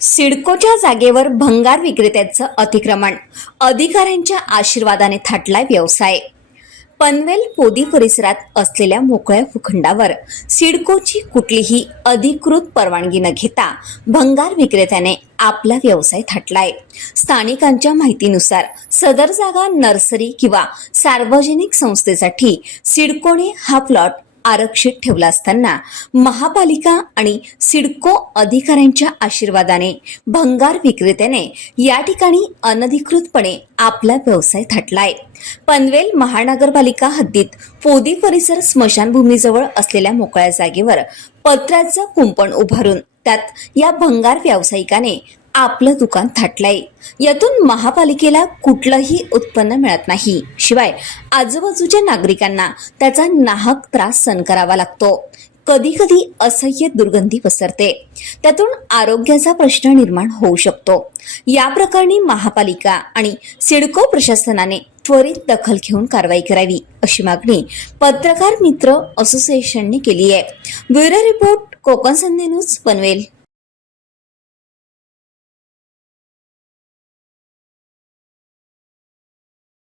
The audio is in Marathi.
सिडकोच्या जागेवर भंगार विक्रेत्याचं अतिक्रमण. अधिकाऱ्यांच्या आशीर्वादाने थाटलाय व्यवसाय. पनवेल पोदी परिसरात असलेल्या मोकळ्या भूखंडावर सिडकोची कुठलीही अधिकृत परवानगी न घेता भंगार विक्रेत्याने आपला व्यवसाय थाटलाय. स्थानिकांच्या माहितीनुसार सदर जागा नर्सरी किंवा सार्वजनिक संस्थेसाठी सिडकोने हा प्लॉट आरक्षित ठेवला असताना महापालिका आणि सिडको अधिकाऱ्यांच्या आशीर्वादाने भंगार विक्रेत्याने या ठिकाणी अनधिकृतपणे आपला व्यवसाय थाटलाय. पनवेल महानगरपालिका हद्दीत पोदी परिसर स्मशानभूमीजवळ असलेल्या मोकळ्या जागेवर पत्र्याचं कुंपण उभारून त्यात या भंगार व्यावसायिकाने आपलं दुकान थाटलंय. यातून महापालिकेला कुठलंही उत्पन्न मिळत नाही. शिवाय आजूबाजूच्या नागरिकांना त्याचा नाहक त्रास सहन करावा लागतो. कधी कधी असह्य दुर्गंधी पसरते. त्यातून आरोग्याचा प्रश्न निर्माण होऊ शकतो. या प्रकरणी महापालिका आणि सिडको प्रशासनाने त्वरित दखल घेऊन कारवाई करावी अशी मागणी पत्रकार मित्र असोसिएशनने केली आहे bureau report Konkan Sandhya news Panvel.